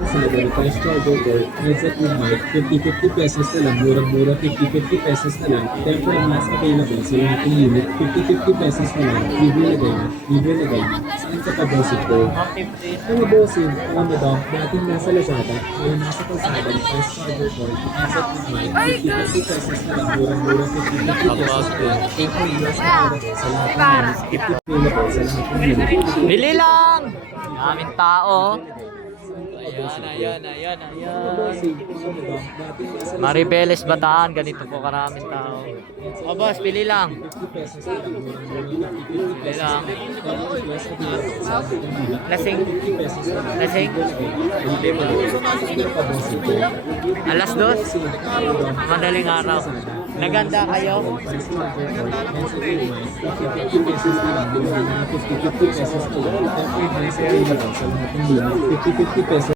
Sa Verified Charger ko, headset with mic, 50-50 pesos na lang, murang-mura 50-50 pesos na lang. Temper mask available sa lahat ng unit, 50-50 pesos na lang, libre lagay na, libre lagay na. Saan ka pa bossing ko? Ano bossing? Alam mo ba, dating nasa Lazada, ngayon nasa kalsada, fast charger ko, headset with mic, 50-50 pesos na lang, murang-mura 50-50 pesos na lang. Temper mask available sa lahat ng unit, 50 available sa lahat ng unit. Bili lang! Daming tao. Ayan. Maribeles Bataan, ganito po karaming tao. O boss, pili lang. Pili lang. Lasing. Lasing. Alas 2. Madaling araw. Naganda kayo? 50 pesos